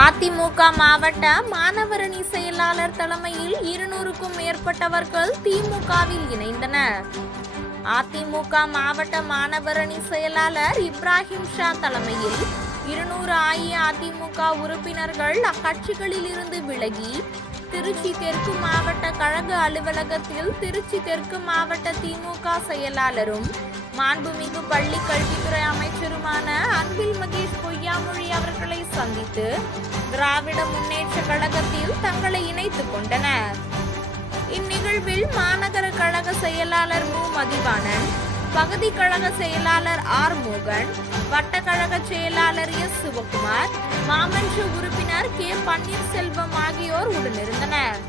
அதிமுக மாவட்ட மாணவரணி செயலாளர் தலைமையில் 200க்கும் மேற்பட்டவர்கள் திமுகவில் இணைந்தனர். அதிமுக மாவட்ட மாணவரணி செயலாளர் இப்ராஹிம் ஷா தலைமையில் 200 அஇஅதிமுக உறுப்பினர்கள் அக்கட்சிகளில் இருந்து விலகி திருச்சி தெற்கு மாவட்ட கழக அலுவலகத்தில் திருச்சி தெற்கு மாவட்ட திமுக செயலாளரும் மாண்புமிகு பள்ளி கல்வித்துறை அமைச்சருமான அன்பில் மகேஷ் பொய்யாமொழி அவர்களை சந்தித்து திராவிட முன்னேற்ற கழகத்தில் தங்களை இணைத்துக் கொண்டனர். இந்நிகழ்வில் மாநகர கழக செயலாளர் மு மதிவாணன், பகுதி கழக செயலாளர் ஆர் மோகன், வட்டக்கழக செயலாளர் எஸ் சிவகுமார், மாமன்ற உறுப்பினர் கே பன்னீர்செல்வம் ஆகியோர் உடனிருந்தனர்.